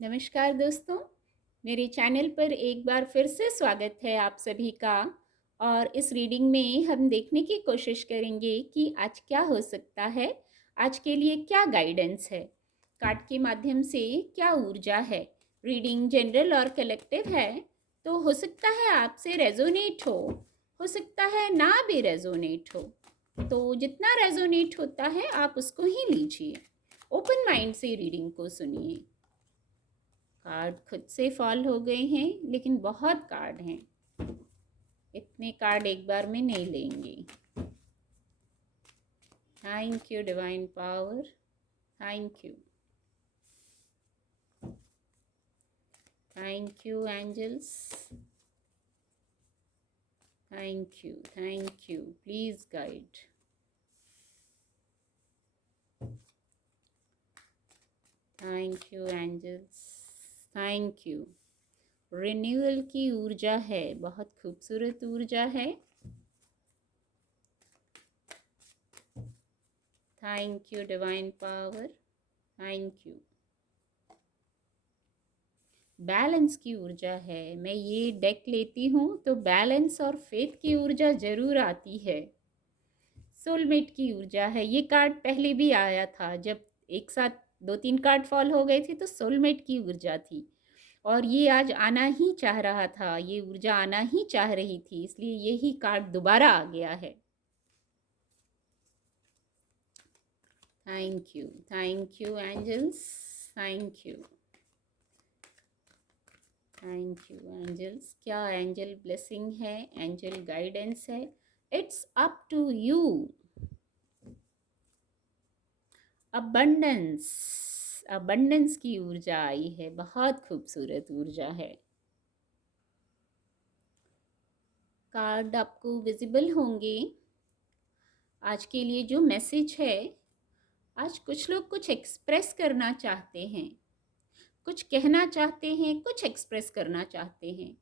नमस्कार दोस्तों, मेरे चैनल पर एक बार फिर से स्वागत है आप सभी का। और इस रीडिंग में हम देखने की कोशिश करेंगे कि आज क्या हो सकता है, आज के लिए क्या गाइडेंस है, कार्ड के माध्यम से क्या ऊर्जा है। रीडिंग जनरल और कलेक्टिव है, तो हो सकता है आपसे रेजोनेट हो सकता है ना भी रेजोनेट हो। तो जितना रेजोनेट होता है आप उसको ही लीजिए, ओपन माइंड से रीडिंग को सुनिए। कार्ड खुद से फॉल हो गए हैं, लेकिन बहुत कार्ड हैं, इतने कार्ड एक बार में नहीं लेंगे। Thank you divine power, thank you, thank you angels, thank you, please guide. Thank you angels, thank you. Renewal की ऊर्जा है, बहुत खूबसूरत ऊर्जा है। Thank you divine power, thank you. Balance की ऊर्जा है। मैं ये डेक लेती हूँ तो बैलेंस और फेथ की ऊर्जा जरूर आती है। सोलमेट की ऊर्जा है। ये कार्ड पहले भी आया था, जब एक साथ दो तीन कार्ड फॉल हो गए थे तो सोलमेट की ऊर्जा थी। और ये आज आना ही चाह रहा था, ये ऊर्जा आना ही चाह रही थी, इसलिए यही कार्ड दोबारा आ गया है। Thank you angels, thank you, thank you angels. क्या एंजल ब्लेसिंग है, एंजल गाइडेंस है। It's up to you. Abundance, abundance की ऊर्जा आई है, बहुत खूबसूरत ऊर्जा है। कार्ड आपको विजिबल होंगे। आज के लिए जो मैसेज है, आज कुछ लोग कुछ एक्सप्रेस करना चाहते हैं, कुछ कहना चाहते हैं, कुछ एक्सप्रेस करना चाहते हैं।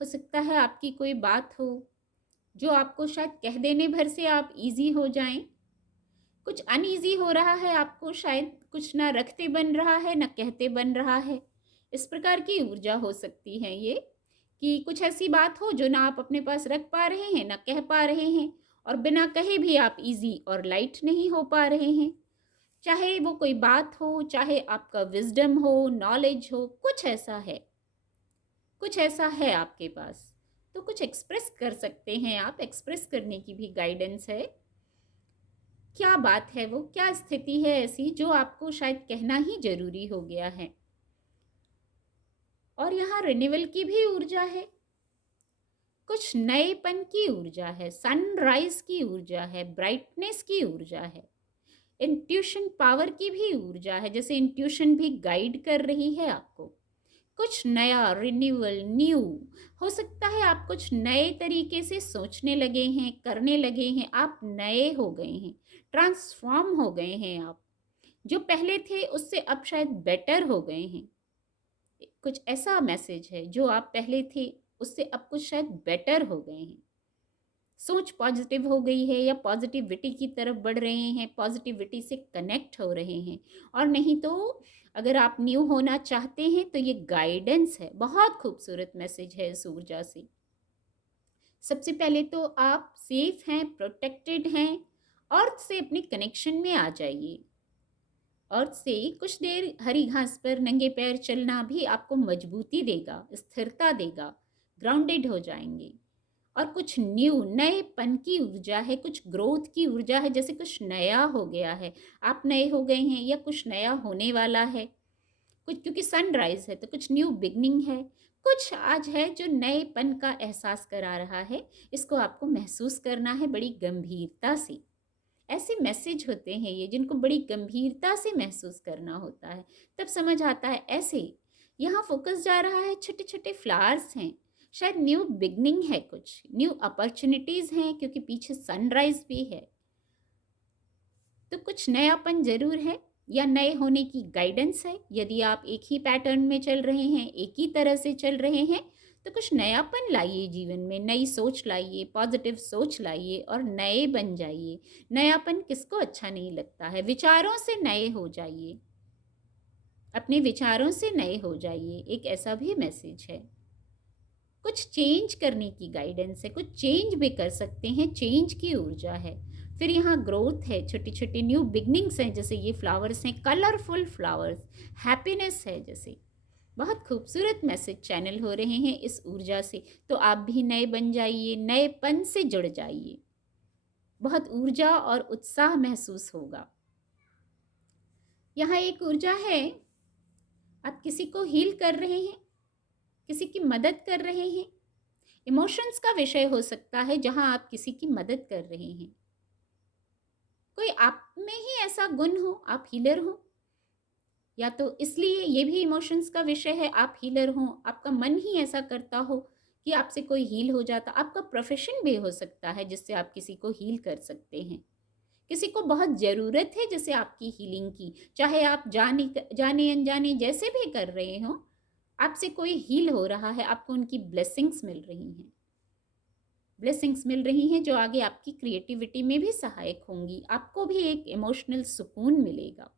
हो सकता है आपकी कोई बात हो जो आपको शायद कह देने भर से आप इजी हो जाएं। कुछ अनईजी हो रहा है आपको, शायद कुछ ना रखते बन रहा है ना कहते बन रहा है। इस प्रकार की ऊर्जा हो सकती है ये, कि कुछ ऐसी बात हो जो ना आप अपने पास रख पा रहे हैं ना कह पा रहे हैं, और बिना कहे भी आप इजी और लाइट नहीं हो पा रहे हैं। चाहे वो कोई बात हो, चाहे आपका विजडम हो, नॉलेज हो, कुछ ऐसा है, कुछ ऐसा है आपके पास, तो कुछ एक्सप्रेस कर सकते हैं आप। एक्सप्रेस करने की भी गाइडेंस है। क्या बात है वो, क्या स्थिति है ऐसी जो आपको शायद कहना ही जरूरी हो गया है। और यहाँ रिन्यूअल की भी ऊर्जा है, कुछ नएपन की ऊर्जा है, सनराइज की ऊर्जा है, ब्राइटनेस की ऊर्जा है, इंट्यूशन पावर की भी ऊर्जा है, जैसे इंट्यूशन भी गाइड कर रही है आपको। कुछ नया, रिन्यूअल, न्यू। हो सकता है आप कुछ नए तरीके से सोचने लगे हैं, करने लगे हैं, आप नए हो गए हैं, ट्रांसफॉर्म हो गए हैं। आप जो पहले थे उससे अब शायद बेटर हो गए हैं। कुछ ऐसा मैसेज है, जो आप पहले थे उससे अब कुछ शायद बेटर हो गए हैं। सोच पॉजिटिव हो गई है, या पॉजिटिविटी की तरफ बढ़ रहे हैं, पॉजिटिविटी से कनेक्ट हो रहे हैं। और नहीं तो अगर आप न्यू होना चाहते हैं तो ये गाइडेंस है, बहुत खूबसूरत मैसेज है इस ऊर्जा से। सबसे पहले तो आप सेफ हैं, प्रोटेक्टेड हैं, अर्थ से अपने कनेक्शन में आ जाइए। अर्थ से कुछ देर हरी घास पर नंगे पैर चलना भी आपको मजबूती देगा, स्थिरता देगा, ग्राउंडेड हो जाएंगे। और कुछ न्यू, नएपन की ऊर्जा है, कुछ ग्रोथ की ऊर्जा है, जैसे कुछ नया हो गया है, आप नए हो गए हैं या कुछ नया होने वाला है। कुछ, क्योंकि सनराइज है तो कुछ न्यू बिगनिंग है, कुछ आज है जो नएपन का एहसास करा रहा है। इसको आपको महसूस करना है बड़ी गंभीरता से। ऐसे मैसेज होते हैं ये जिनको बड़ी गंभीरता से महसूस करना होता है, तब समझ आता है। ऐसे यहाँ फोकस जा रहा है, छोटे छोटे फ्लावर्स हैं, शायद न्यू बिगनिंग है, कुछ न्यू अपॉर्चुनिटीज हैं, क्योंकि पीछे सनराइज भी है। तो कुछ नयापन जरूर है, या नए होने की गाइडेंस है। यदि आप एक ही पैटर्न में चल रहे हैं, एक ही तरह से चल रहे हैं, तो कुछ नयापन लाइए जीवन में, नई सोच लाइए, पॉजिटिव सोच लाइए और नए बन जाइए। नयापन किसको अच्छा नहीं लगता है, विचारों से नए हो जाइए। अपने विचारों से नए हो जाइए, एक ऐसा भी मैसेज है। कुछ चेंज करने की गाइडेंस है, कुछ चेंज भी कर सकते हैं, चेंज की ऊर्जा है। फिर यहाँ ग्रोथ है, छोटी छोटी न्यू बिगनिंग्स हैं, जैसे ये फ्लावर्स हैं, कलरफुल फ्लावर्स, हैप्पीनेस है, जैसे बहुत खूबसूरत मैसेज चैनल हो रहे हैं इस ऊर्जा से। तो आप भी नए बन जाइए, नएपन से जुड़ जाइए, बहुत ऊर्जा और उत्साह महसूस होगा। यहाँ एक ऊर्जा है, आप किसी को हील कर रहे हैं, किसी की मदद कर रहे हैं। इमोशंस का विषय हो सकता है जहां आप किसी की मदद कर रहे हैं। कोई आप में ही ऐसा गुण हो, आप हीलर हो, या तो इसलिए ये भी इमोशंस का विषय है, आप हीलर हो, आपका मन ही ऐसा करता हो कि आपसे कोई हील हो जाता। आपका प्रोफेशन भी हो सकता है जिससे आप किसी को हील कर सकते हैं। किसी को बहुत ज़रूरत है जैसे आपकी हीलिंग की, चाहे आप जाने जाने अनजाने जैसे भी कर रहे हो, आपसे कोई हील हो रहा है, आपको उनकी ब्लेसिंग्स मिल रही हैं। ब्लेसिंग्स मिल रही हैं जो आगे आपकी क्रिएटिविटी में भी सहायक होंगी, आपको भी एक इमोशनल सुकून मिलेगा,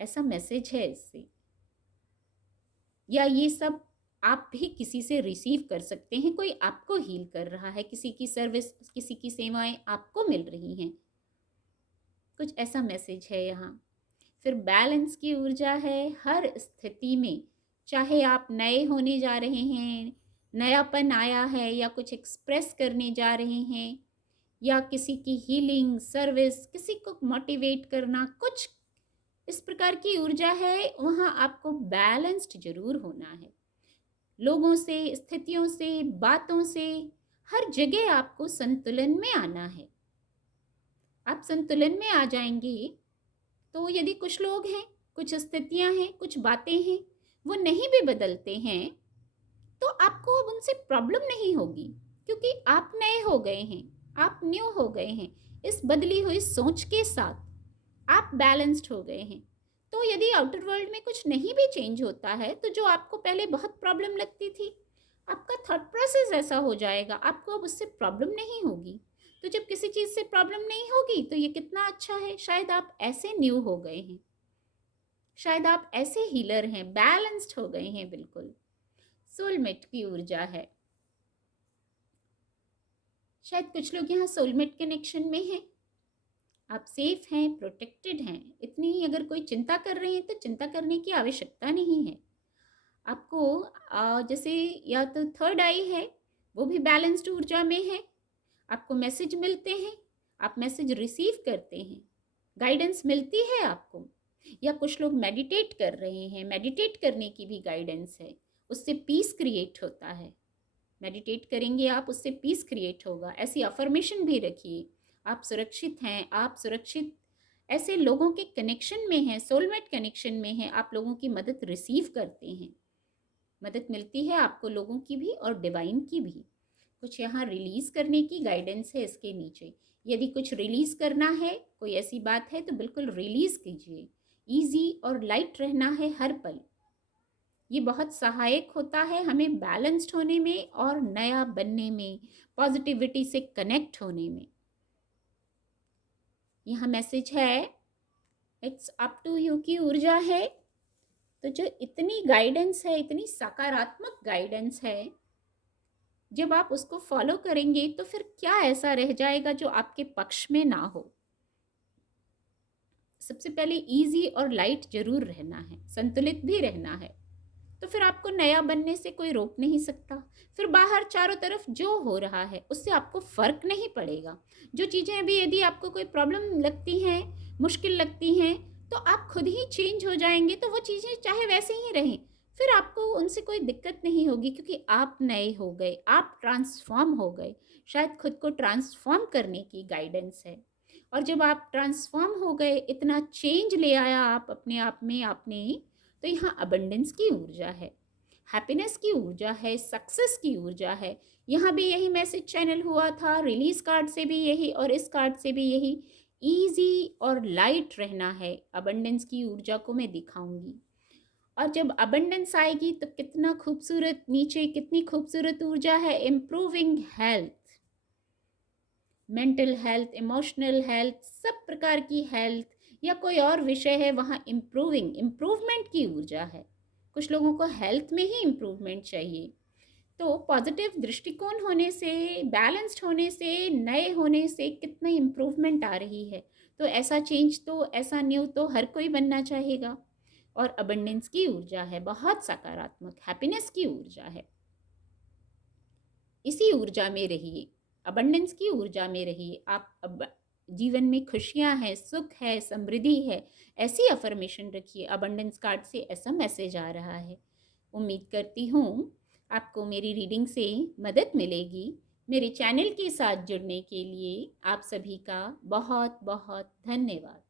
ऐसा मैसेज है इससे। या ये सब आप भी किसी से रिसीव कर सकते हैं, कोई आपको हील कर रहा है, किसी की सर्विस, किसी की सेवाएं आपको मिल रही हैं, कुछ ऐसा मैसेज है यहाँ। फिर बैलेंस की ऊर्जा है, हर स्थिति में, चाहे आप नए होने जा रहे हैं, नयापन आया है, या कुछ एक्सप्रेस करने जा रहे हैं, या किसी की हीलिंग सर्विस, किसी को मोटिवेट करना, कुछ इस प्रकार की ऊर्जा है, वहाँ आपको बैलेंस्ड जरूर होना है। लोगों से, स्थितियों से, बातों से, हर जगह आपको संतुलन में आना है। आप संतुलन में आ जाएंगे तो यदि कुछ लोग हैं, कुछ स्थितियां हैं, कुछ बातें हैं, वो नहीं भी बदलते हैं, तो आपको अब उनसे प्रॉब्लम नहीं होगी, क्योंकि आप नए हो गए हैं, आप न्यू हो गए हैं। इस बदली हुई सोच के साथ आप बैलेंस्ड हो गए हैं। तो यदि आउटर वर्ल्ड में कुछ नहीं भी चेंज होता है, तो जो आपको पहले बहुत प्रॉब्लम लगती थी, आपका थॉट प्रोसेस ऐसा हो जाएगा, आपको अब उससे प्रॉब्लम नहीं होगी। तो जब किसी चीज़ से प्रॉब्लम नहीं होगी तो ये कितना अच्छा है। शायद आप ऐसे न्यू हो गए हैं, शायद आप ऐसे हीलर हैं, बैलेंस्ड हो गए हैं बिल्कुल। सोलमेट की ऊर्जा है, शायद कुछ लोग यहाँ सोलमेट कनेक्शन में हैं, आप सेफ हैं, प्रोटेक्टेड हैं। इतनी अगर कोई चिंता कर रहे हैं तो चिंता करने की आवश्यकता नहीं है आपको। जैसे या तो थर्ड आई है, वो भी बैलेंस्ड ऊर्जा में है, आपको मैसेज मिलते हैं, आप मैसेज रिसीव करते हैं, गाइडेंस मिलती है आपको। या कुछ लोग मेडिटेट कर रहे हैं, मेडिटेट करने की भी गाइडेंस है, उससे पीस क्रिएट होता है। मेडिटेट करेंगे आप, उससे पीस क्रिएट होगा। ऐसी अफर्मेशन भी रखिए, आप सुरक्षित हैं, आप सुरक्षित ऐसे लोगों के कनेक्शन में हैं, सोलमेट कनेक्शन में हैं, आप लोगों की मदद रिसीव करते हैं, मदद मिलती है आपको लोगों की भी और डिवाइन की भी। कुछ यहाँ रिलीज करने की गाइडेंस है इसके नीचे। यदि कुछ रिलीज करना है, कोई ऐसी बात है, तो बिल्कुल रिलीज कीजिए। ईजी और लाइट रहना है हर पल, ये बहुत सहायक होता है हमें बैलेंस्ड होने में और नया बनने में, पॉजिटिविटी से कनेक्ट होने में। यहाँ मैसेज है, इट्स अप टू यू की ऊर्जा है। तो जो इतनी गाइडेंस है, इतनी सकारात्मक गाइडेंस है, जब आप उसको फॉलो करेंगे तो फिर क्या ऐसा रह जाएगा जो आपके पक्ष में ना हो। सबसे पहले इजी और लाइट जरूर रहना है, संतुलित भी रहना है, तो फिर आपको नया बनने से कोई रोक नहीं सकता। फिर बाहर चारों तरफ जो हो रहा है उससे आपको फर्क नहीं पड़ेगा। जो चीज़ें अभी यदि आपको कोई प्रॉब्लम लगती हैं, मुश्किल लगती हैं, तो आप खुद ही चेंज हो जाएंगे, तो वो चीज़ें चाहे वैसे ही रहें, फिर आपको उनसे कोई दिक्कत नहीं होगी, क्योंकि आप नए हो गए, आप ट्रांसफॉर्म हो गए। शायद खुद को ट्रांसफॉर्म करने की गाइडेंस है। और जब आप ट्रांसफॉर्म हो गए, इतना चेंज ले आया आप अपने आप में आपने, तो यहाँ अबंडेंस की ऊर्जा है, हैप्पीनेस की ऊर्जा है, सक्सेस की ऊर्जा है। यहाँ भी यही मैसेज चैनल हुआ था, रिलीज कार्ड से भी यही और इस कार्ड से भी यही। इजी और लाइट रहना है, अबंडेंस की ऊर्जा को मैं दिखाऊंगी। और जब अबंडेंस आएगी तो कितना खूबसूरत, नीचे कितनी खूबसूरत ऊर्जा है, improving health, mental health, emotional health, सब प्रकार की हेल्थ। या कोई और विषय है वहाँ इम्प्रूवमेंट की ऊर्जा है। कुछ लोगों को हेल्थ में ही इम्प्रूवमेंट चाहिए। तो पॉजिटिव दृष्टिकोण होने से, बैलेंस्ड होने से, नए होने से कितनी इम्प्रूवमेंट आ रही है। तो ऐसा चेंज तो, ऐसा न्यू तो हर कोई बनना चाहेगा। और अबंडेंस की ऊर्जा है, बहुत सकारात्मक, हैप्पीनेस की ऊर्जा है। इसी ऊर्जा में रहिए, अबंडेंस की ऊर्जा में रहिए। आप जीवन में खुशियां हैं, सुख है, समृद्धि है, ऐसी अफर्मेशन रखिए। अबंडेंस कार्ड से ऐसा मैसेज आ रहा है। उम्मीद करती हूँ आपको मेरी रीडिंग से मदद मिलेगी। मेरे चैनल के साथ जुड़ने के लिए आप सभी का बहुत बहुत धन्यवाद।